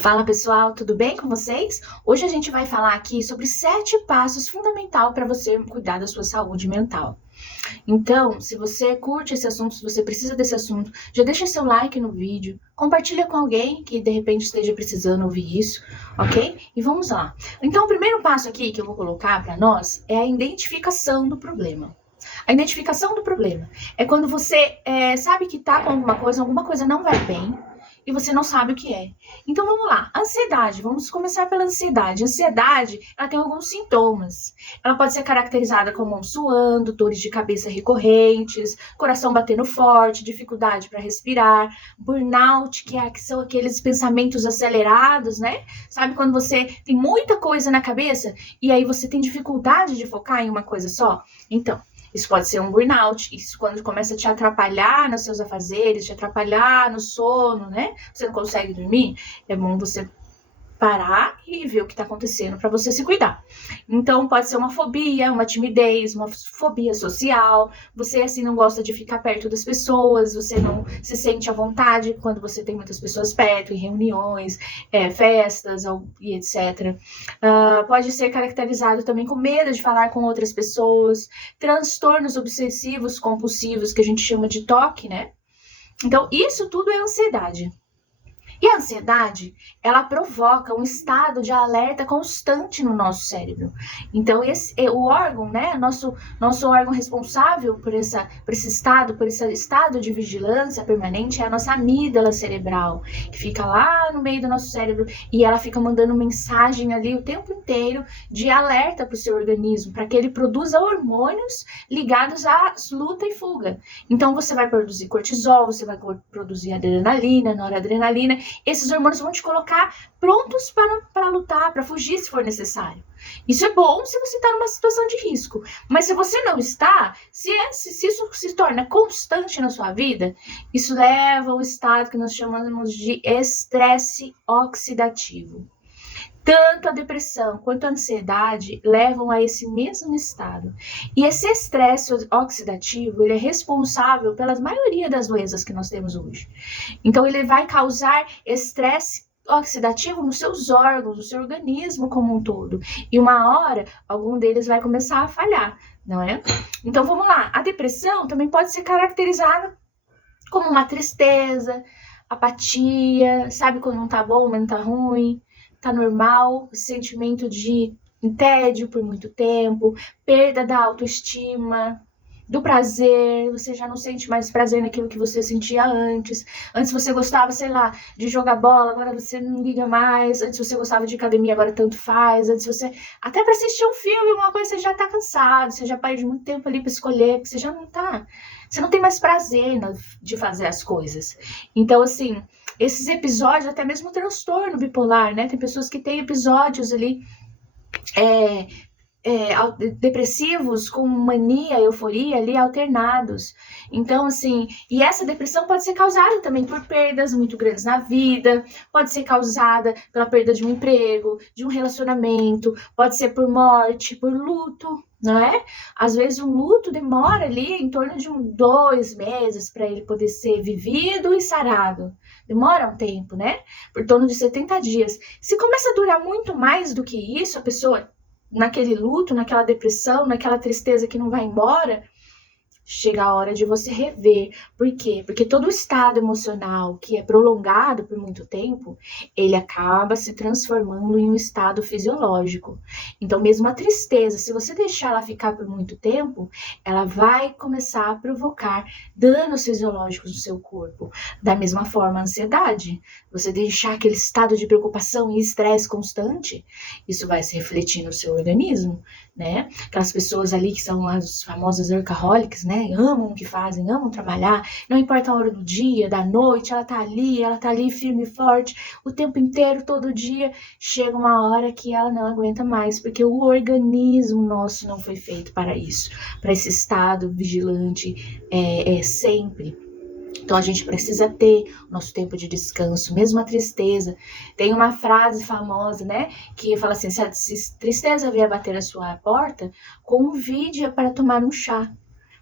Fala pessoal, tudo bem com vocês? Hoje a gente vai falar aqui sobre 7 passos fundamentais para você cuidar da sua saúde mental. Então, se você curte esse assunto, se você precisa desse assunto, já deixa seu like no vídeo, compartilha com alguém que de repente esteja precisando ouvir isso, ok? E vamos lá. Então, o primeiro passo aqui que eu vou colocar para nós é a identificação do problema. A identificação do problema é quando você sabe que tá com alguma coisa não vai bem, e você não sabe o que é. Então vamos lá, ansiedade, vamos começar pela ansiedade. A ansiedade, ela tem alguns sintomas. Ela pode ser caracterizada como suando, dores de cabeça recorrentes, coração batendo forte, dificuldade para respirar, burnout, que são aqueles pensamentos acelerados, né? Sabe quando você tem muita coisa na cabeça e aí você tem dificuldade de focar em uma coisa só? Então, isso pode ser um burnout, isso quando começa a te atrapalhar nos seus afazeres, te atrapalhar no sono, né? Você não consegue dormir, é bom você parar e ver o que está acontecendo para você se cuidar. Então pode ser uma fobia, uma timidez, uma fobia social, você assim não gosta de ficar perto das pessoas, você não se sente à vontade quando você tem muitas pessoas perto, em reuniões, festas e etc. Pode ser caracterizado também com medo de falar com outras pessoas, transtornos obsessivos compulsivos, que a gente chama de TOC, né? Então isso tudo é ansiedade. E a ansiedade, ela provoca um estado de alerta constante no nosso cérebro. Então, o órgão, né, nosso órgão responsável por esse estado de vigilância permanente é a nossa amígdala cerebral, que fica lá no meio do nosso cérebro e ela fica mandando mensagem ali o tempo inteiro de alerta para o seu organismo, para que ele produza hormônios ligados à luta e fuga. Então, você vai produzir cortisol, você vai produzir adrenalina, noradrenalina. Esses hormônios vão te colocar prontos para lutar, para fugir se for necessário. Isso é bom se você está numa situação de risco. Mas se você não está, se isso se torna constante na sua vida, isso leva ao estado que nós chamamos de estresse oxidativo. Tanto a depressão quanto a ansiedade levam a esse mesmo estado. E esse estresse oxidativo, ele é responsável pela maioria das doenças que nós temos hoje. Então, ele vai causar estresse oxidativo nos seus órgãos, no seu organismo como um todo. E uma hora, algum deles vai começar a falhar, não é? Então, vamos lá. A depressão também pode ser caracterizada como uma tristeza, apatia, sabe quando não tá bom, mas não tá ruim, tá normal, sentimento de tédio por muito tempo, perda da autoestima, do prazer, você já não sente mais prazer naquilo que você sentia antes. Antes você gostava, sei lá, de jogar bola, agora você não liga mais. Antes você gostava de academia, agora tanto faz. Antes você, até para assistir um filme, uma coisa, você já tá cansado, você já perde muito tempo ali para escolher, porque você já não tá, você não tem mais prazer de fazer as coisas. Então, assim, esses episódios, até mesmo transtorno bipolar, né? Tem pessoas que têm episódios ali depressivos com mania, euforia ali alternados. Então, assim, e essa depressão pode ser causada também por perdas muito grandes na vida, pode ser causada pela perda de um emprego, de um relacionamento, pode ser por morte, por luto, não é? Às vezes o luto demora ali em torno de 2 meses para ele poder ser vivido e sarado. Demora um tempo, né? Por torno de 70 dias. Se começa a durar muito mais do que isso, a pessoa naquele luto, naquela depressão, naquela tristeza que não vai embora, chega a hora de você rever. Por quê? Porque todo o estado emocional que é prolongado por muito tempo, ele acaba se transformando em um estado fisiológico. Então, mesmo a tristeza, se você deixar ela ficar por muito tempo, ela vai começar a provocar danos fisiológicos no seu corpo. Da mesma forma, a ansiedade. Você deixar aquele estado de preocupação e estresse constante, isso vai se refletir no seu organismo, né? Aquelas pessoas ali que são as famosas workaholics, né? Amam o que fazem, amam trabalhar, não importa a hora do dia, da noite, ela tá ali firme e forte, o tempo inteiro, todo dia. Chega uma hora que ela não aguenta mais, porque o organismo nosso não foi feito para isso, para esse estado vigilante sempre. Então a gente precisa ter o nosso tempo de descanso, mesmo a tristeza. Tem uma frase famosa, né, que fala assim, se a tristeza vier bater a sua porta, convide-a para tomar um chá.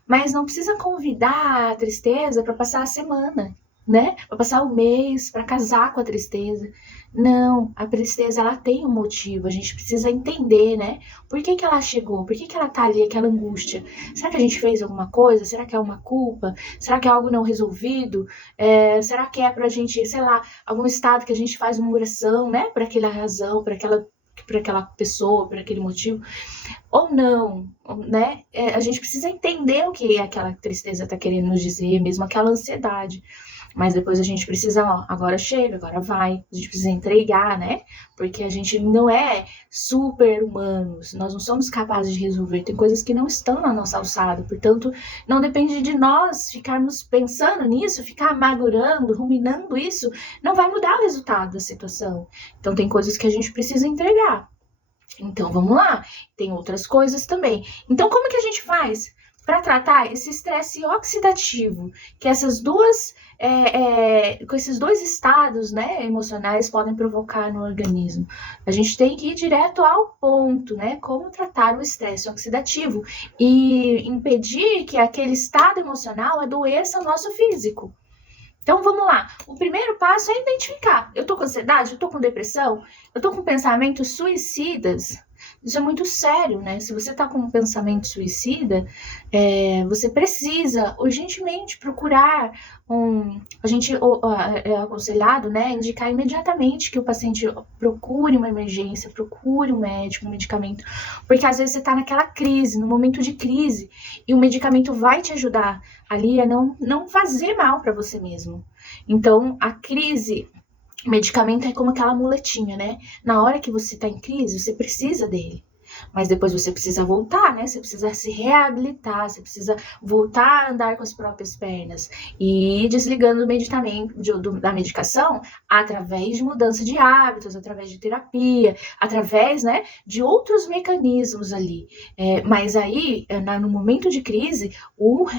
Mas não precisa convidar a tristeza para passar a semana, né? Para passar o mês, para casar com a tristeza. Não, a tristeza ela tem um motivo, a gente precisa entender, né? Por que ela chegou? Por que ela tá ali, aquela angústia? Será que a gente fez alguma coisa? Será que é uma culpa? Será que é algo não resolvido? Será que é pra gente, sei lá, algum estado que a gente faz uma oração, né? Por aquela razão, por aquela pessoa, por aquele motivo? Ou não, né? A gente precisa entender o que aquela tristeza está querendo nos dizer, mesmo aquela ansiedade. Mas depois a gente precisa, ó, agora chega, agora vai. A gente precisa entregar, né? Porque a gente não é super humanos, nós não somos capazes de resolver. Tem coisas que não estão na nossa alçada, portanto, não depende de nós ficarmos pensando nisso, ficar amargurando, ruminando isso, não vai mudar o resultado da situação. Então, tem coisas que a gente precisa entregar. Então, vamos lá. Tem outras coisas também. Então, como que a gente faz para tratar esse estresse oxidativo que essas duas, com esses dois estados, né, emocionais podem provocar no organismo? A gente tem que ir direto ao ponto, né? Como tratar o estresse oxidativo e impedir que aquele estado emocional adoeça o nosso físico. Então, vamos lá. O primeiro passo é identificar. Eu tô com ansiedade? Eu tô com depressão? Eu tô com pensamentos suicidas? Isso é muito sério, né? Se você tá com um pensamento suicida, você precisa urgentemente procurar a gente é aconselhado, né, indicar imediatamente que o paciente procure uma emergência, procure um médico, um medicamento, porque às vezes você tá naquela crise, no momento de crise, e o medicamento vai te ajudar ali a não fazer mal para você mesmo. Então, a crise, o medicamento é como aquela muletinha, né? Na hora que você tá em crise, você precisa dele. Mas depois você precisa voltar, né? Você precisa se reabilitar, você precisa voltar a andar com as próprias pernas e ir desligando o medicamento, da medicação através de mudança de hábitos, através de terapia, através, né, de outros mecanismos ali. Mas aí, no momento de crise,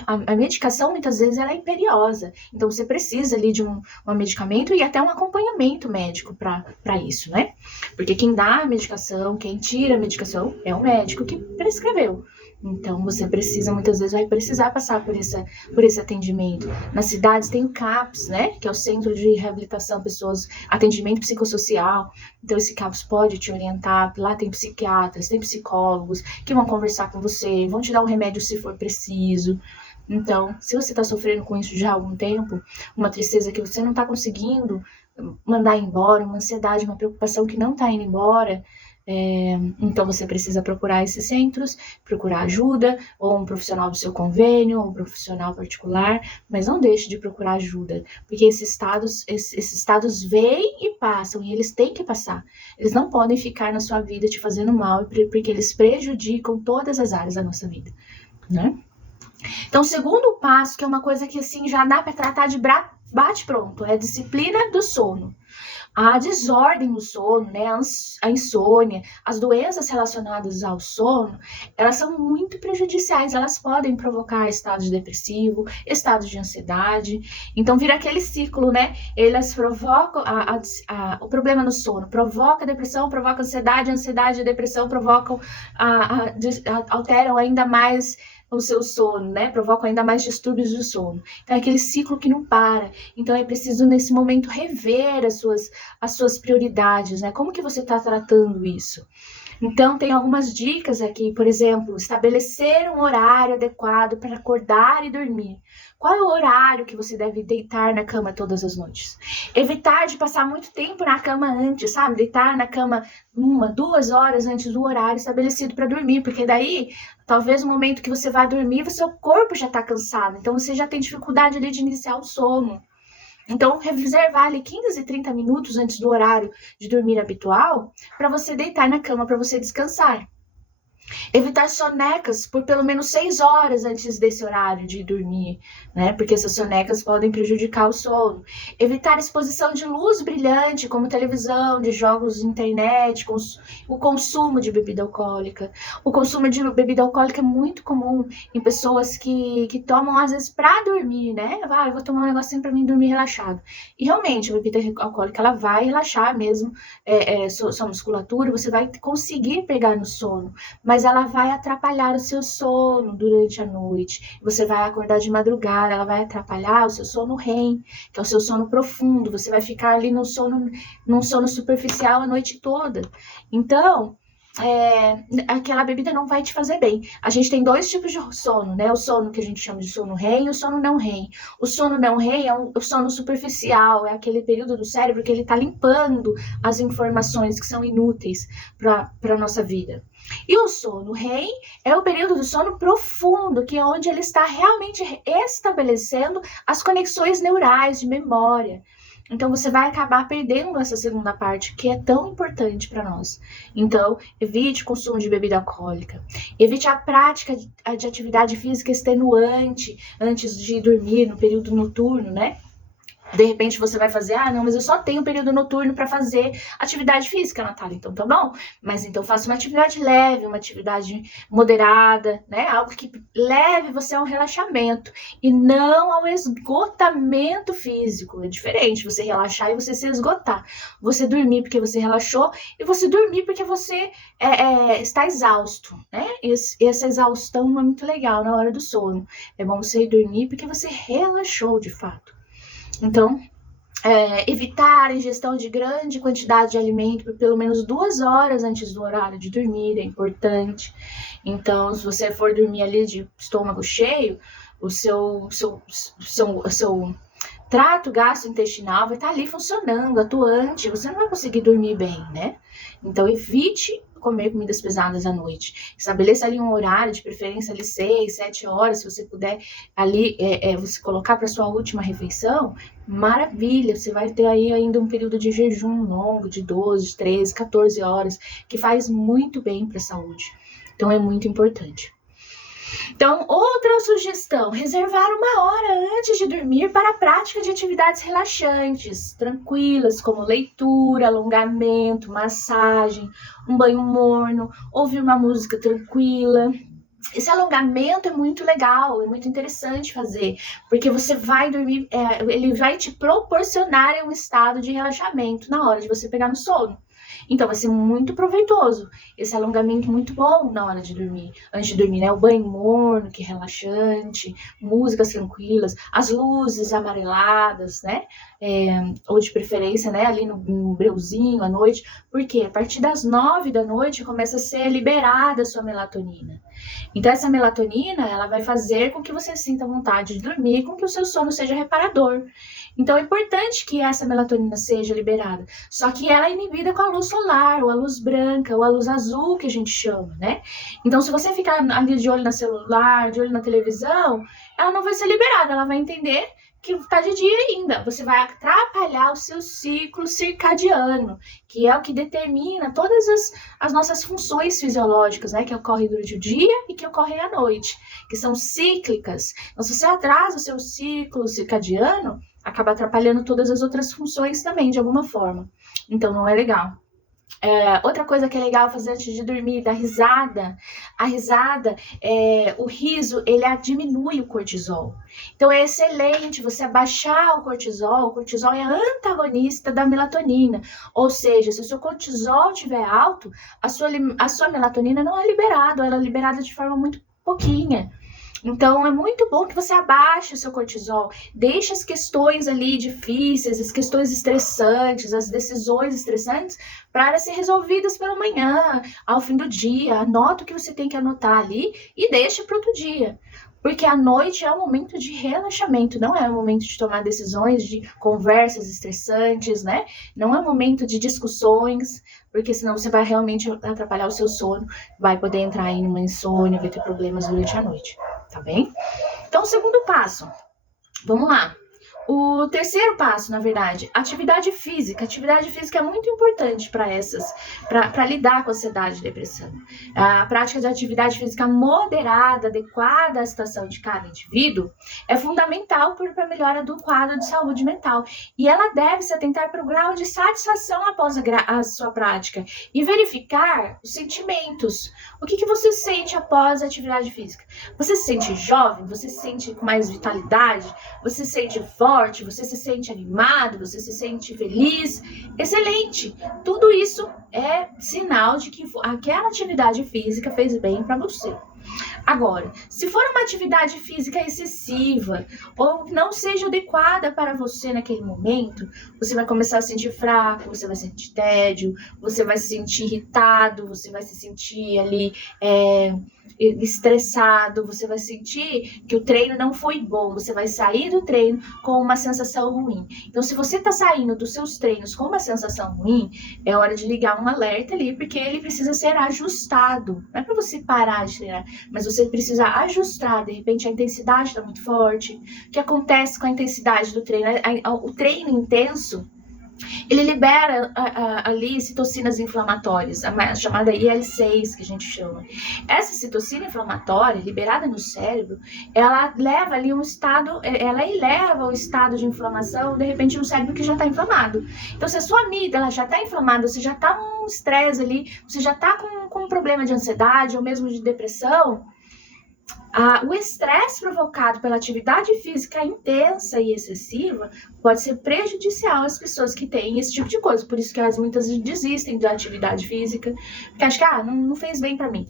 a medicação muitas vezes ela é imperiosa. Então você precisa ali de um medicamento e até um acompanhamento médico para isso, né? Porque quem dá a medicação, quem tira a medicação é o médico que prescreveu. Então, você precisa, muitas vezes, vai precisar passar por esse atendimento. Nas cidades tem o CAPS, né? Que é o Centro de Reabilitação Pessoas, Atendimento Psicossocial. Então, esse CAPS pode te orientar. Lá tem psiquiatras, tem psicólogos que vão conversar com você, vão te dar um remédio se for preciso. Então, se você está sofrendo com isso já há algum tempo, uma tristeza que você não está conseguindo mandar embora, uma ansiedade, uma preocupação que não está indo embora, então você precisa procurar esses centros, procurar ajuda, ou um profissional do seu convênio, ou um profissional particular, mas não deixe de procurar ajuda, porque esses estados vêm e passam, e eles têm que passar. Eles não podem ficar na sua vida te fazendo mal, porque eles prejudicam todas as áreas da nossa vida, né? Então, o segundo passo, que é uma coisa que assim já dá para tratar de bate-pronto, é a disciplina do sono. A desordem no sono, né, a insônia, as doenças relacionadas ao sono, elas são muito prejudiciais, elas podem provocar estados depressivos, estados de ansiedade, então vira aquele ciclo, né, elas provocam, o problema no sono provoca depressão, provoca ansiedade, ansiedade e depressão provocam, alteram ainda mais o seu sono, né? Provocam ainda mais distúrbios do sono. Então é aquele ciclo que não para. Então é preciso nesse momento rever as suas prioridades, né? Como que você está tratando isso? Então tem algumas dicas aqui, por exemplo, estabelecer um horário adequado para acordar e dormir. Qual é o horário que você deve deitar na cama todas as noites? Evitar de passar muito tempo na cama antes, sabe? Deitar na cama 1-2 horas antes do horário estabelecido para dormir, porque daí, talvez no momento que você vai dormir, o seu corpo já está cansado, então você já tem dificuldade ali de iniciar o sono. Então, reservar ali 15, 30 minutos antes do horário de dormir habitual para você deitar na cama, para você descansar. Evitar sonecas por pelo menos 6 horas antes desse horário de dormir, né? Porque essas sonecas podem prejudicar o sono. Evitar exposição de luz brilhante, como televisão, de jogos de internet, o consumo de bebida alcoólica. O consumo de bebida alcoólica é muito comum em pessoas que tomam, às vezes, para dormir, né? Eu vou tomar um negocinho para mim dormir relaxado. E realmente, a bebida alcoólica, ela vai relaxar mesmo sua musculatura, você vai conseguir pegar no sono, mas ela vai atrapalhar o seu sono durante a noite. Você vai acordar de madrugada, ela vai atrapalhar o seu sono REM, que é o seu sono profundo. Você vai ficar ali num sono superficial a noite toda. Então, aquela bebida não vai te fazer bem. A gente tem 2 tipos de sono, né? O sono que a gente chama de sono REM e o sono não REM. O sono não REM é o sono superficial, é aquele período do cérebro que ele está limpando as informações que são inúteis para a nossa vida. E o sono REM é o período do sono profundo, que é onde ele está realmente estabelecendo as conexões neurais de memória. Então, você vai acabar perdendo essa segunda parte, que é tão importante para nós. Então, evite o consumo de bebida alcoólica. Evite a prática de atividade física extenuante antes de dormir, no período noturno, né? De repente você vai fazer, não, mas eu só tenho período noturno para fazer atividade física, Natália, então tá bom. Mas então faça uma atividade leve, uma atividade moderada, né? Algo que leve você a um relaxamento e não ao esgotamento físico. É diferente você relaxar e você se esgotar. Você dormir porque você relaxou e você dormir porque você está exausto, né? Essa exaustão não é muito legal na hora do sono. É bom você ir dormir porque você relaxou de fato. Então, evitar a ingestão de grande quantidade de alimento por pelo menos 2 horas antes do horário de dormir é importante. Então, se você for dormir ali de estômago cheio, o seu trato gastrointestinal vai estar ali funcionando, atuante, você não vai conseguir dormir bem, né? Então, evite comer comidas pesadas à noite. Estabeleça ali um horário, de preferência ali 6, 7 horas, se você puder ali você colocar para sua última refeição, maravilha, você vai ter aí ainda um período de jejum longo, de 12, 13, 14 horas, que faz muito bem para a saúde. Então, é muito importante. Então, outra sugestão, reservar 1 hora antes de dormir para a prática de atividades relaxantes, tranquilas, como leitura, alongamento, massagem, um banho morno, ouvir uma música tranquila. Esse alongamento é muito legal, é muito interessante fazer, porque você vai dormir, ele vai te proporcionar um estado de relaxamento na hora de você pegar no sono. Então, vai ser muito proveitoso. Esse alongamento muito bom na hora de dormir. Antes de dormir, né? O banho morno, que é relaxante, músicas tranquilas, as luzes amareladas, né? Ou de preferência, né? Ali no breuzinho, à noite. Porque a partir das 9 da noite começa a ser liberada a sua melatonina. Então, essa melatonina, ela vai fazer com que você sinta vontade de dormir, com que o seu sono seja reparador. Então, é importante que essa melatonina seja liberada. Só que ela é inibida com a luz solar, ou a luz branca, ou a luz azul, que a gente chama, né? Então, se você ficar ali de olho no celular, de olho na televisão, ela não vai ser liberada, ela vai entender que está de dia ainda. Você vai atrapalhar o seu ciclo circadiano, que é o que determina todas as nossas funções fisiológicas, né? Que ocorrem durante o dia e que ocorrem à noite, que são cíclicas. Então, se você atrasa o seu ciclo circadiano, acaba atrapalhando todas as outras funções também, de alguma forma. Então, não é legal. Outra coisa que é legal fazer antes de dormir, dar risada. A risada, o riso, ele diminui o cortisol. Então, é excelente você abaixar o cortisol. O cortisol é antagonista da melatonina. Ou seja, se o seu cortisol estiver alto, a sua melatonina não é liberada, ela é liberada de forma muito pouquinha. Então, é muito bom que você abaixe o seu cortisol, deixe as questões ali difíceis, as questões estressantes, as decisões estressantes, para ser resolvidas pela manhã, ao fim do dia. Anota o que você tem que anotar ali e deixe para outro dia. Porque a noite é um momento de relaxamento, não é um momento de tomar decisões, de conversas estressantes, né? Não é um momento de discussões, porque senão você vai realmente atrapalhar o seu sono, vai poder entrar aí numa insônia, vai ter problemas durante a noite, tá bem? Então, o segundo passo, vamos lá. O terceiro passo, na verdade, atividade física. Atividade física é muito importante para lidar com ansiedade e depressão. A prática de atividade física moderada, adequada à situação de cada indivíduo, é fundamental para a melhora do quadro de saúde mental. E ela deve se atentar para o grau de satisfação após a sua prática e verificar os sentimentos. O que você sente após a atividade física? Você se sente jovem? Você se sente com mais vitalidade? Você se sente forte? Você se sente animado? Você se sente feliz? Excelente! Tudo isso é sinal de que aquela atividade física fez bem para você. Agora, se for uma atividade física excessiva ou não seja adequada para você naquele momento, você vai começar a se sentir fraco, você vai sentir tédio, você vai se sentir irritado, você vai se sentir ali estressado, você vai sentir que o treino não foi bom, você vai sair do treino com uma sensação ruim. Então, se você está saindo dos seus treinos com uma sensação ruim, é hora de ligar um alerta ali, porque ele precisa ser ajustado. Não é para você parar de treinar, mas você precisa ajustar. De repente, a intensidade está muito forte. O que acontece com a intensidade do treino? O treino intenso, ele libera ali citocinas inflamatórias, a chamada IL-6, que a gente chama. Essa citocina inflamatória, liberada no cérebro, ela leva ali ela eleva o estado de inflamação, de repente, no cérebro que já está inflamado. Então, se a sua amígdala já está inflamada, você já está com estresse ali, você já está com um problema de ansiedade ou mesmo de depressão, o estresse provocado pela atividade física intensa e excessiva pode ser prejudicial às pessoas que têm esse tipo de coisa. Por isso que elas muitas desistem da atividade física, porque acham que não fez bem para mim.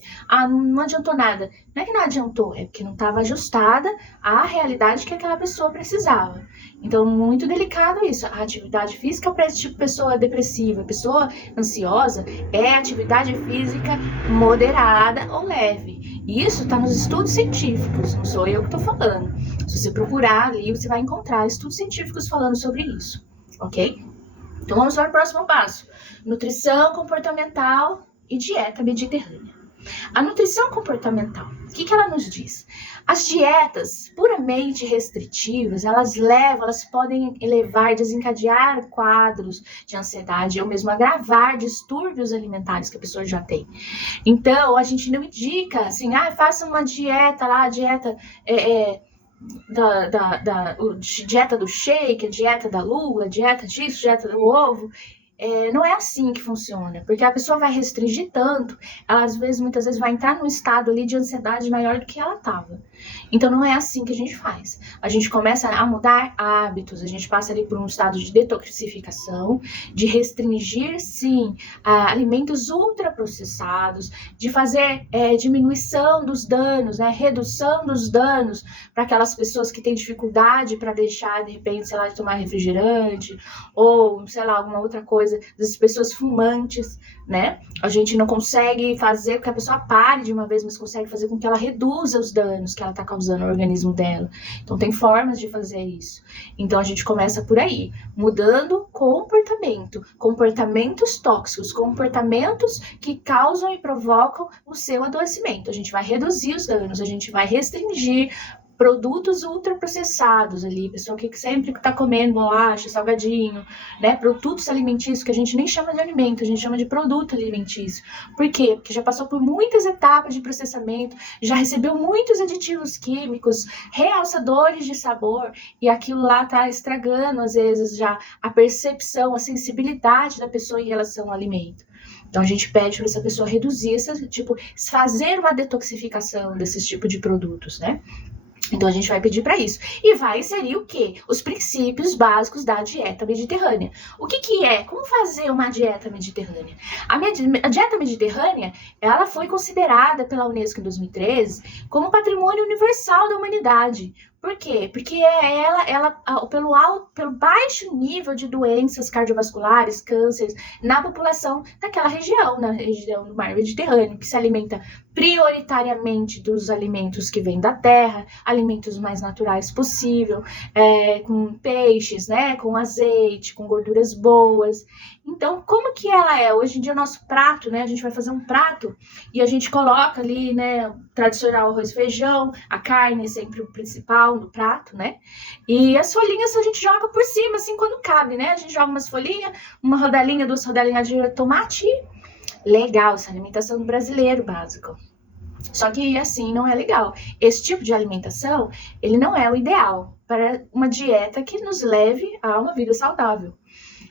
Não adiantou nada. Não é que não adiantou, é porque não estava ajustada à realidade que aquela pessoa precisava. Então, muito delicado isso. A atividade física para esse tipo de pessoa depressiva, pessoa ansiosa, é atividade física moderada ou leve. E isso está nos estudos científicos, não sou eu que estou falando. Se você procurar ali, você vai encontrar estudos científicos falando sobre isso, ok? Então vamos para o próximo passo. Nutrição comportamental e dieta mediterrânea. A nutrição comportamental, o que ela nos diz? As dietas puramente restritivas, elas podem desencadear quadros de ansiedade ou mesmo agravar distúrbios alimentares que a pessoa já tem. Então, a gente não indica assim, faça uma dieta lá, dieta dieta do shake, dieta da lua, dieta disso, dieta do ovo. Não é assim que funciona, porque a pessoa vai restringir tanto, ela muitas vezes vai entrar num estado ali de ansiedade maior do que ela estava. Então não é assim que a gente faz. A gente começa a mudar hábitos, a gente passa ali por um estado de detoxificação, de restringir sim alimentos ultraprocessados, de fazer diminuição dos danos, redução dos danos para aquelas pessoas que têm dificuldade para deixar, de repente, sei lá, de tomar refrigerante ou, sei lá, alguma outra coisa, das pessoas fumantes, né? A gente não consegue fazer com que a pessoa pare de uma vez, mas consegue fazer com que ela reduza os danos que ela está causando ao organismo dela. Então tem formas de fazer isso. Então a gente começa por aí, mudando comportamentos tóxicos, comportamentos que causam e provocam o seu adoecimento. A gente vai reduzir os danos, a gente vai restringir produtos ultraprocessados ali, pessoa que sempre está comendo bolacha, salgadinho, né, produtos alimentícios que a gente nem chama de alimento, a gente chama de produto alimentício. Por quê? Porque já passou por muitas etapas de processamento, já recebeu muitos aditivos químicos, realçadores de sabor, e aquilo lá está estragando, às vezes, já a percepção, a sensibilidade da pessoa em relação ao alimento. Então a gente pede para essa pessoa reduzir, fazer uma detoxificação desses tipos de produtos, né? Então a gente vai pedir para isso. E vai inserir o quê? Os princípios básicos da dieta mediterrânea. O que é? Como fazer uma dieta mediterrânea? A dieta mediterrânea, ela foi considerada pela Unesco em 2013 como patrimônio universal da humanidade. Por quê? Porque pelo baixo nível de doenças cardiovasculares, cânceres, na população daquela região, na região do mar Mediterrâneo, que se alimenta prioritariamente dos alimentos que vêm da terra, alimentos mais naturais possível, com peixes, né, com azeite, com gorduras boas. Então, como que ela é? Hoje em dia, o nosso prato, né? A gente vai fazer um prato e a gente coloca ali, né? Tradicional arroz e feijão, a carne é sempre o principal do prato, né? E as folhinhas a gente joga por cima, assim, quando cabe, né? A gente joga umas folhinhas, uma rodelinha, 2 rodelinhas de tomate. Legal, essa alimentação do brasileiro básico. Só que assim não é legal. Esse tipo de alimentação, ele não é o ideal para uma dieta que nos leve a uma vida saudável.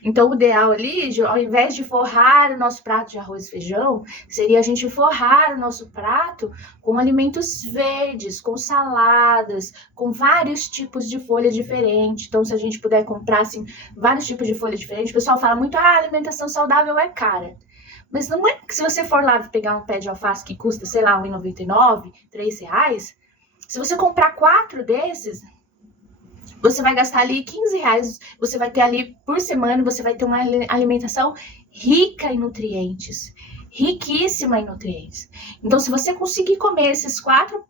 Então, o ideal ali, ao invés de forrar o nosso prato de arroz e feijão, seria a gente forrar o nosso prato com alimentos verdes, com saladas, com vários tipos de folha diferentes. Então, se a gente puder comprar, assim, vários tipos de folha diferentes, o pessoal fala muito, alimentação saudável é cara. Mas não é que se você for lá pegar um pé de alface que custa, sei lá, R$1,99, R$3, se você comprar 4 desses, você vai gastar ali R$15, você vai ter ali por semana, você vai ter uma alimentação rica em nutrientes, riquíssima em nutrientes. Então, se você conseguir comer esses 4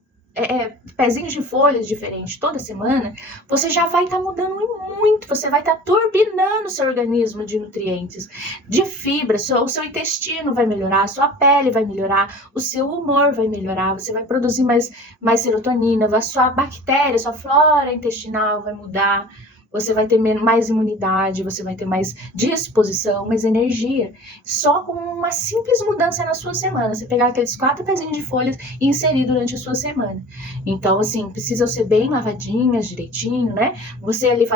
pezinhos de folhas diferentes toda semana, você já vai estar mudando muito, você vai estar turbinando o seu organismo de nutrientes, de fibra, o seu intestino vai melhorar, a sua pele vai melhorar, o seu humor vai melhorar, você vai produzir mais serotonina, a sua bactéria, a sua flora intestinal vai mudar, você vai ter mais imunidade, você vai ter mais disposição, mais energia. Só com uma simples mudança na sua semana. Você pegar aqueles 4 pezinhos de folhas e inserir durante a sua semana. Então, assim, precisam ser bem lavadinhas, direitinho, né? Você ali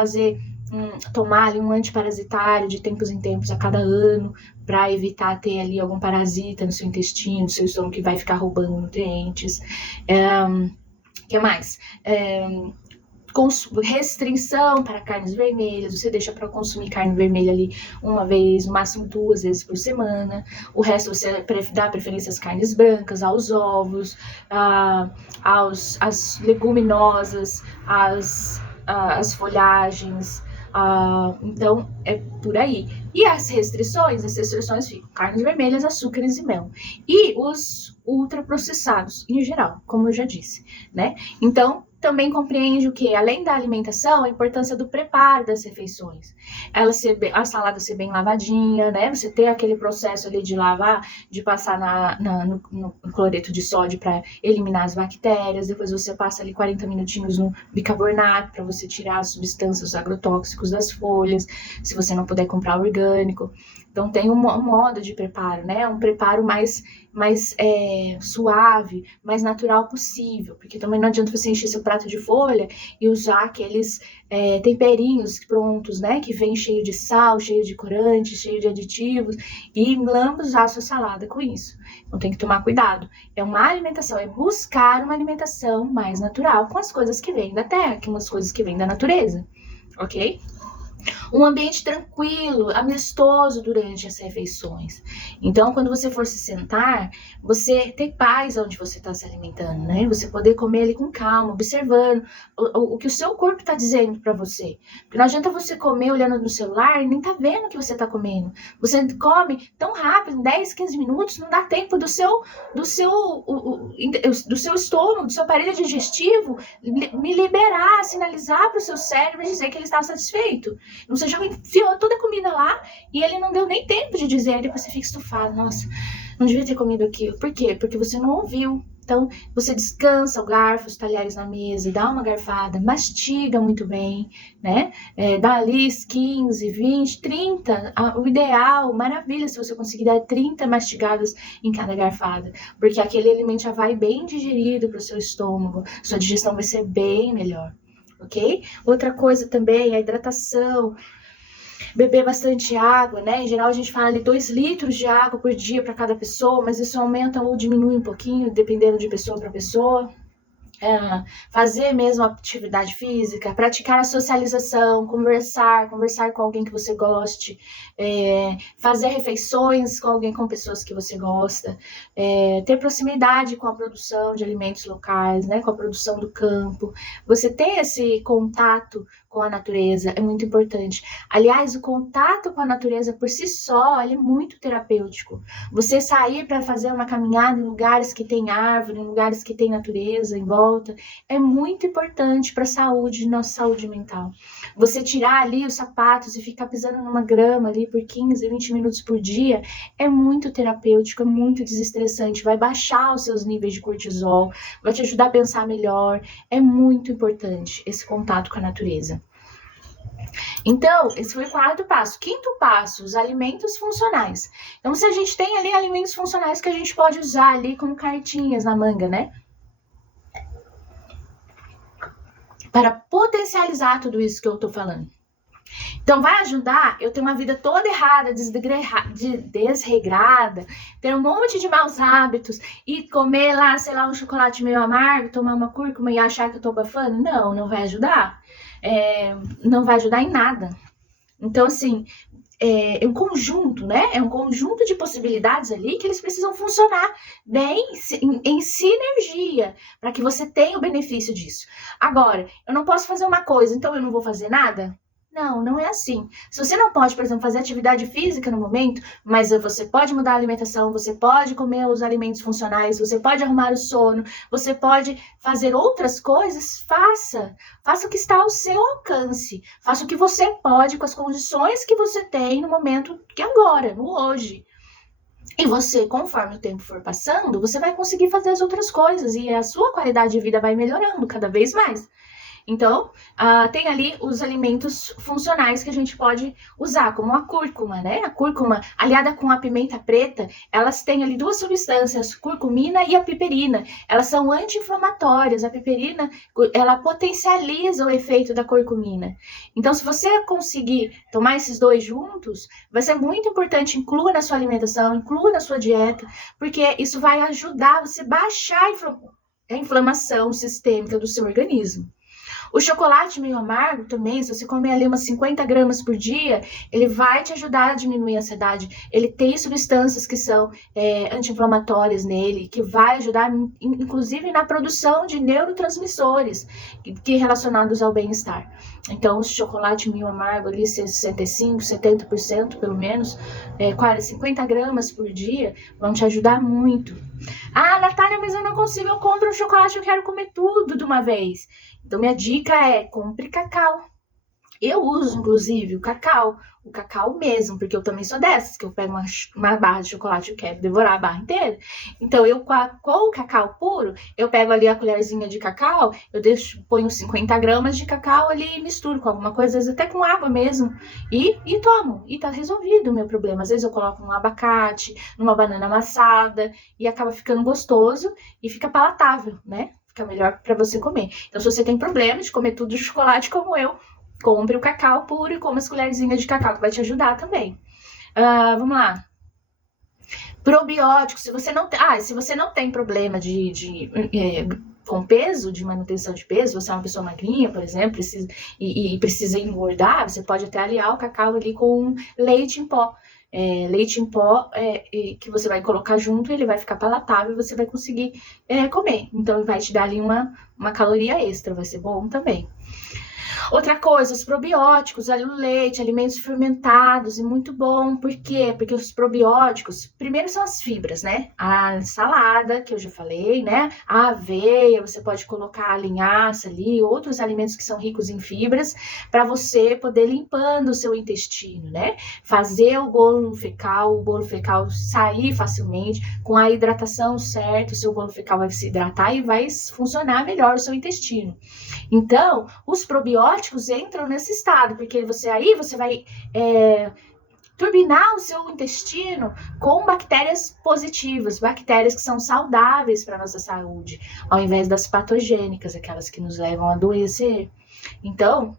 tomar ali um antiparasitário de tempos em tempos a cada ano, para evitar ter ali algum parasita no seu intestino, no seu estômago, que vai ficar roubando nutrientes. Que mais? Restrição para carnes vermelhas, você deixa para consumir carne vermelha ali uma vez, no máximo 2 vezes por semana. O resto você dá preferência às carnes brancas, aos ovos, às leguminosas, às folhagens. Então é por aí. E as restrições ficam carnes vermelhas, açúcares e mel. E os ultraprocessados, em geral, como eu já disse, né? Então, também compreende o que? Além da alimentação, a importância do preparo das refeições. A salada ser bem lavadinha, né? Você ter aquele processo ali de lavar, de passar no cloreto de sódio para eliminar as bactérias. Depois você passa ali 40 minutinhos no bicarbonato para você tirar as substâncias agrotóxicos das folhas, se você não puder comprar orgânico. Então tem um modo de preparo, né? Um preparo mais suave, mais natural possível, porque também não adianta você encher seu prato de folha e usar aqueles temperinhos prontos, né? Que vem cheio de sal, cheio de corante, cheio de aditivos, e lambuzar a sua salada com isso. Então tem que tomar cuidado. É uma alimentação, é buscar uma alimentação mais natural com as coisas que vêm da terra, com as coisas que vêm da natureza, ok? Um ambiente tranquilo, amistoso durante as refeições. Então, quando você for se sentar, você ter paz onde você está se alimentando, né? Você poder comer ali com calma, observando o que o seu corpo está dizendo para você. Porque não adianta você comer olhando no celular e nem tá vendo o que você está comendo. Você come tão rápido, em 10, 15 minutos, não dá tempo do seu estômago, do seu aparelho digestivo me liberar, sinalizar para o seu cérebro e dizer que ele está satisfeito. Você já enfiou toda a comida lá e ele não deu nem tempo de dizer, e depois você fica estufado. Nossa, não devia ter comido aquilo. Por quê? Porque você não ouviu. Então, você descansa o garfo, os talheres na mesa, dá uma garfada, mastiga muito bem, né? Dá ali 15, 20, 30. O ideal, maravilha, se você conseguir dar 30 mastigadas em cada garfada. Porque aquele alimento já vai bem digerido para o seu estômago. Sua digestão vai ser bem melhor. Ok? Outra coisa também, a hidratação, beber bastante água, né? Em geral a gente fala de 2 litros de água por dia para cada pessoa, mas isso aumenta ou diminui um pouquinho, dependendo de pessoa para pessoa. Fazer mesmo atividade física, praticar a socialização, conversar com alguém que você goste, fazer refeições com pessoas que você gosta, ter proximidade com a produção de alimentos locais, né, com a produção do campo. Você ter esse contato com a natureza é muito importante. Aliás, o contato com a natureza por si só ele é muito terapêutico. Você sair para fazer uma caminhada em lugares que tem árvore, em lugares que tem natureza em volta, volta, é muito importante para a saúde, nossa saúde mental. Você tirar ali os sapatos e ficar pisando numa grama ali por 15, 20 minutos por dia é muito terapêutico, é muito desestressante, vai baixar os seus níveis de cortisol, vai te ajudar a pensar melhor, é muito importante esse contato com a natureza. Então, esse foi o quarto passo. Quinto passo, os alimentos funcionais. Então, se a gente tem ali alimentos funcionais que a gente pode usar ali como cartinhas na manga, né? Para potencializar tudo isso que eu tô falando. Então, vai ajudar eu ter uma vida toda errada, desregrada, ter um monte de maus hábitos e comer lá, sei lá, um chocolate meio amargo, tomar uma cúrcuma e achar que eu tô abafando? Não, não vai ajudar. Não vai ajudar em nada. Então, assim, é um conjunto, né? É um conjunto de possibilidades ali que eles precisam funcionar bem em sinergia para que você tenha o benefício disso. Agora, eu não posso fazer uma coisa, então eu não vou fazer nada? Não, não é assim. Se você não pode, por exemplo, fazer atividade física no momento, mas você pode mudar a alimentação, você pode comer os alimentos funcionais, você pode arrumar o sono, você pode fazer outras coisas, faça. Faça o que está ao seu alcance. Faça o que você pode com as condições que você tem no momento que agora, no hoje. E você, conforme o tempo for passando, você vai conseguir fazer as outras coisas e a sua qualidade de vida vai melhorando cada vez mais. Então, tem ali os alimentos funcionais que a gente pode usar, como a cúrcuma, né? A cúrcuma, aliada com a pimenta preta, elas têm ali duas substâncias, curcumina e a piperina. Elas são anti-inflamatórias. A piperina, ela potencializa o efeito da curcumina. Então, se você conseguir tomar esses dois juntos, vai ser muito importante, inclua na sua alimentação, inclua na sua dieta, porque isso vai ajudar você a baixar a inflamação sistêmica do seu organismo. O chocolate meio amargo também, se você comer ali umas 50 gramas por dia, ele vai te ajudar a diminuir a ansiedade. Ele tem substâncias que são anti-inflamatórias nele, que vai ajudar, inclusive, na produção de neurotransmissores que relacionados ao bem-estar. Então, o chocolate meio amargo ali, 65%, 70% pelo menos, 50 gramas por dia, vão te ajudar muito. Ah, Natália, mas eu não consigo, eu compro um chocolate, eu quero comer tudo de uma vez. Então, minha dica é, compre cacau. Eu uso, inclusive, o cacau mesmo, porque eu também sou dessas, que eu pego uma barra de chocolate e quero devorar a barra inteira. Então, com o cacau puro, eu pego ali a colherzinha de cacau, ponho 50 gramas de cacau ali e misturo com alguma coisa, às vezes até com água mesmo, e tomo. E tá resolvido o meu problema. Às vezes eu coloco um abacate, numa banana amassada, e acaba ficando gostoso e fica palatável, né? Fica melhor para você comer. Então, se você tem problema de comer tudo de chocolate como eu, compre o cacau puro e coma as colherzinhas de cacau, que vai te ajudar também. Vamos lá. Probióticos, se você não tem problema com peso, de manutenção de peso, você é uma pessoa magrinha, por exemplo, precisa engordar, você pode até aliar o cacau ali com leite em pó. Leite em pó que você vai colocar junto, ele vai ficar palatável e você vai conseguir comer. Então, ele vai te dar ali uma caloria extra, vai ser bom também. Outra coisa, os probióticos, ali o leite, alimentos fermentados, é muito bom. Por quê? Porque os probióticos, primeiro são as fibras, né? A salada, que eu já falei, né? A aveia, você pode colocar a linhaça ali, outros alimentos que são ricos em fibras, para você poder limpando o seu intestino, né? Fazer o bolo fecal sair facilmente, com a hidratação certa, o seu bolo fecal vai se hidratar e vai funcionar melhor o seu intestino. Então, os probióticos entram nesse estado, porque você vai turbinar o seu intestino com bactérias positivas, bactérias que são saudáveis para a nossa saúde, ao invés das patogênicas, aquelas que nos levam a adoecer. Então,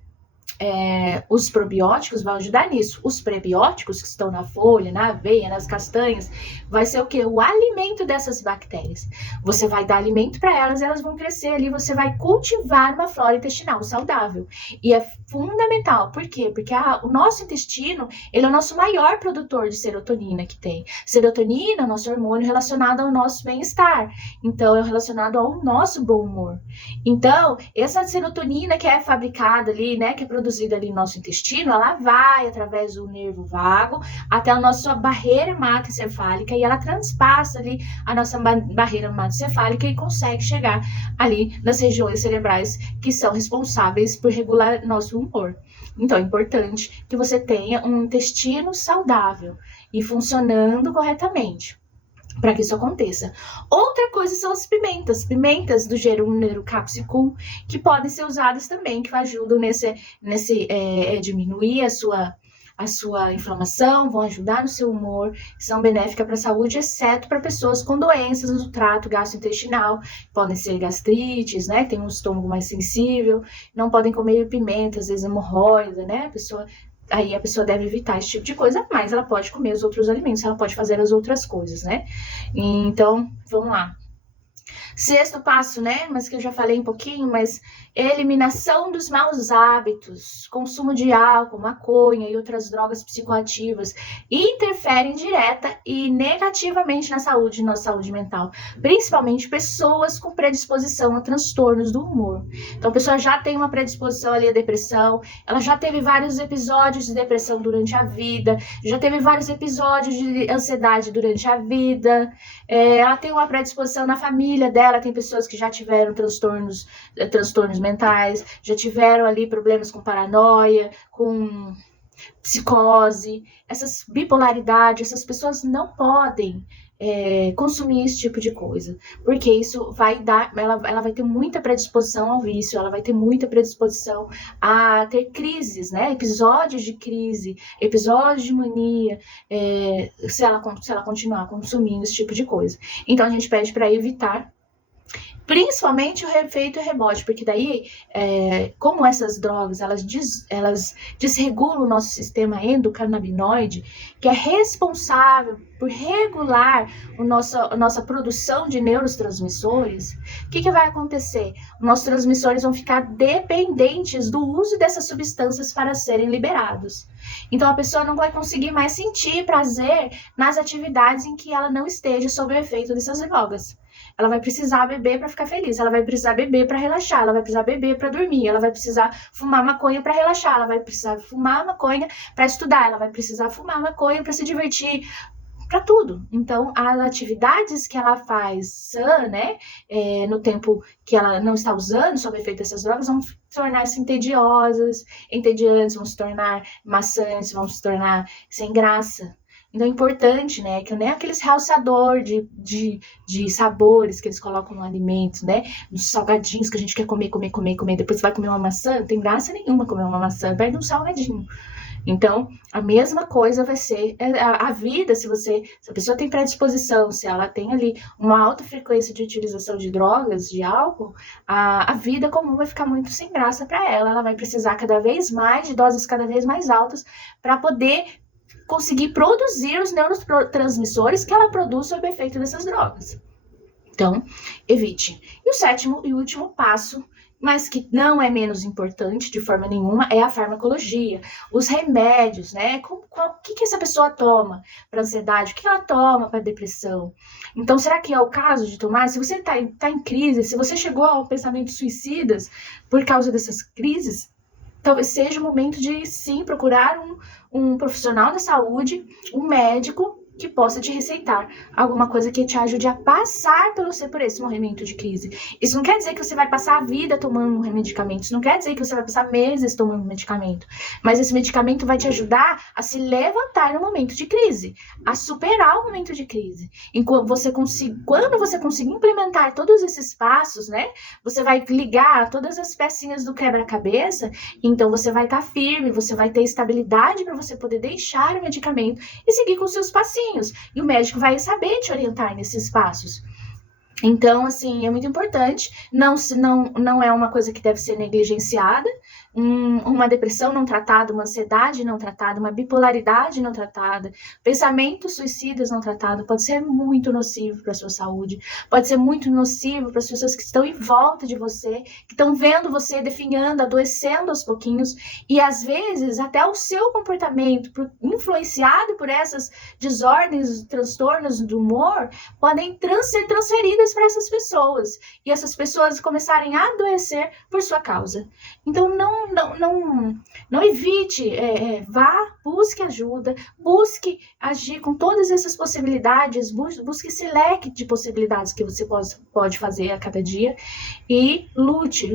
os probióticos vão ajudar nisso. Os prebióticos que estão na folha, na aveia, nas castanhas, vai ser o quê? O alimento dessas bactérias. Você vai dar alimento para elas, elas vão crescer ali, você vai cultivar uma flora intestinal saudável. E é fundamental. Por quê? Porque o nosso intestino, ele é o nosso maior produtor de serotonina que tem. Serotonina é o nosso hormônio relacionado ao nosso bem-estar. Então, é relacionado ao nosso bom humor. Então, essa serotonina que é fabricada ali, né, que é produzida ali no nosso intestino, ela vai através do nervo vago até a nossa barreira hematoencefálica e ela transpassa ali a nossa barreira hematoencefálica e consegue chegar ali nas regiões cerebrais que são responsáveis por regular nosso humor. Então, é importante que você tenha um intestino saudável e funcionando corretamente para que isso aconteça. Outra coisa são as pimentas do gênero capsicum, que podem ser usadas também, que ajudam diminuir a sua inflamação, vão ajudar no seu humor, são benéficas para a saúde, exceto para pessoas com doenças no trato gastrointestinal, podem ser gastrites, né, tem um estômago mais sensível, não podem comer pimenta, às vezes hemorroida, né, Aí a pessoa deve evitar esse tipo de coisa, mas ela pode comer os outros alimentos, ela pode fazer as outras coisas, né? Então, vamos lá. Sexto passo, né? Mas que eu já falei um pouquinho, mas eliminação dos maus hábitos, consumo de álcool, maconha e outras drogas psicoativas interferem direta e negativamente na nossa saúde mental, principalmente pessoas com predisposição a transtornos do humor. Então a pessoa já tem uma predisposição ali à depressão, ela já teve vários episódios de depressão durante a vida, já teve vários episódios de ansiedade durante a vida, ela tem uma predisposição na família dela, tem pessoas que já tiveram transtornos mentais, já tiveram ali problemas com paranoia, com psicose, essas bipolaridade, essas pessoas não podem consumir esse tipo de coisa, porque isso vai dar, ela vai ter muita predisposição ao vício, ela vai ter muita predisposição a ter crises, né, episódios de crise, episódios de mania, se ela continuar consumindo esse tipo de coisa. Então a gente pede para evitar, principalmente o efeito rebote, porque daí, como essas drogas, elas desregulam o nosso sistema endocannabinoide, que é responsável por regular a nossa produção de neurotransmissores, o que vai acontecer? Os nossos transmissores vão ficar dependentes do uso dessas substâncias para serem liberados. Então, a pessoa não vai conseguir mais sentir prazer nas atividades em que ela não esteja sob o efeito dessas drogas. Ela vai precisar beber para ficar feliz, ela vai precisar beber para relaxar, ela vai precisar beber para dormir, ela vai precisar fumar maconha para relaxar, ela vai precisar fumar maconha para estudar, ela vai precisar fumar maconha para se divertir, para tudo. Então, as atividades que ela faz sã, né, no tempo que ela não está usando, sob efeito dessas drogas, vão se tornar-se entediantes, vão se tornar maçantes, vão se tornar sem graça. Então é importante, né, que nem aqueles realçador de sabores que eles colocam no alimento, né, nos salgadinhos que a gente quer comer, depois você vai comer uma maçã, não tem graça nenhuma comer uma maçã, perde um salgadinho. Então, a mesma coisa vai ser a vida, se a pessoa tem predisposição, se ela tem ali uma alta frequência de utilização de drogas, de álcool, a vida comum vai ficar muito sem graça para ela vai precisar cada vez mais de doses cada vez mais altas para poder conseguir produzir os neurotransmissores que ela produz sob o efeito dessas drogas. Então, evite. E o sétimo e último passo, mas que não é menos importante de forma nenhuma, é a farmacologia. Os remédios, né? O que essa pessoa toma para ansiedade? O que ela toma para depressão? Então, será que é o caso de tomar? Se você está em crise, se você chegou a pensamentos suicidas por causa dessas crises, talvez seja o momento de, sim, procurar um profissional da saúde, um médico que possa te receitar alguma coisa que te ajude a passar por esse momento de crise. Isso não quer dizer que você vai passar a vida tomando um medicamento, isso não quer dizer que você vai passar meses tomando um medicamento, mas esse medicamento vai te ajudar a se levantar no momento de crise, a superar o momento de crise. Quando você conseguir implementar todos esses passos, né, você vai ligar todas as pecinhas do quebra-cabeça, então você vai estar firme, você vai ter estabilidade para você poder deixar o medicamento e seguir com seus passinhos. E o médico vai saber te orientar nesses passos. Então, assim, é muito importante, não é uma coisa que deve ser negligenciada, uma depressão não tratada, uma ansiedade não tratada, uma bipolaridade não tratada, pensamentos suicidas não tratados, pode ser muito nocivo para a sua saúde, pode ser muito nocivo para as pessoas que estão em volta de você, que estão vendo você definhando, adoecendo aos pouquinhos, e às vezes até o seu comportamento, influenciado por essas desordens, transtornos do humor, podem ser transferidas para essas pessoas, e essas pessoas começarem a adoecer por sua causa. Então, não não evite, busque ajuda, busque agir com todas essas possibilidades, busque esse leque de possibilidades que você pode fazer a cada dia e lute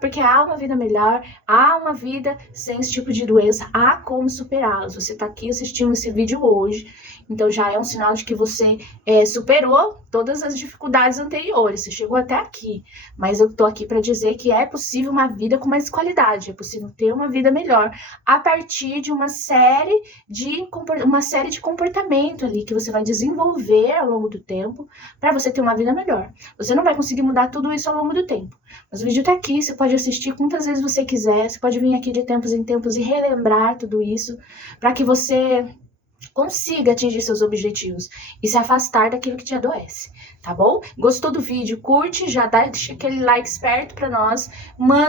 porque há uma vida melhor, há uma vida sem esse tipo de doença, há como superá-las. Você está aqui assistindo esse vídeo hoje, então já é um sinal de que você superou todas as dificuldades anteriores, você chegou até aqui, mas eu tô aqui para dizer que é possível uma vida com mais qualidade, é possível ter uma vida melhor a partir de uma série de comportamento ali que você vai desenvolver ao longo do tempo para você ter uma vida melhor. Você não vai conseguir mudar tudo isso ao longo do tempo, mas o vídeo tá aqui, você pode assistir quantas vezes você quiser, você pode vir aqui de tempos em tempos e relembrar tudo isso para que você consiga atingir seus objetivos e se afastar daquilo que te adoece, tá bom? Gostou do vídeo? Curte, já deixa aquele like esperto pra nós,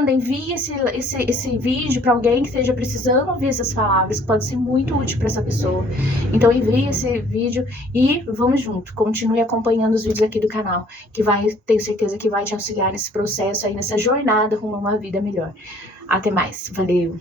envie esse vídeo pra alguém que esteja precisando ouvir essas palavras, que pode ser muito útil pra essa pessoa. Então envie esse vídeo e vamos junto, continue acompanhando os vídeos aqui do canal, que tenho certeza que vai te auxiliar nesse processo aí, nessa jornada rumo a uma vida melhor. Até mais, valeu!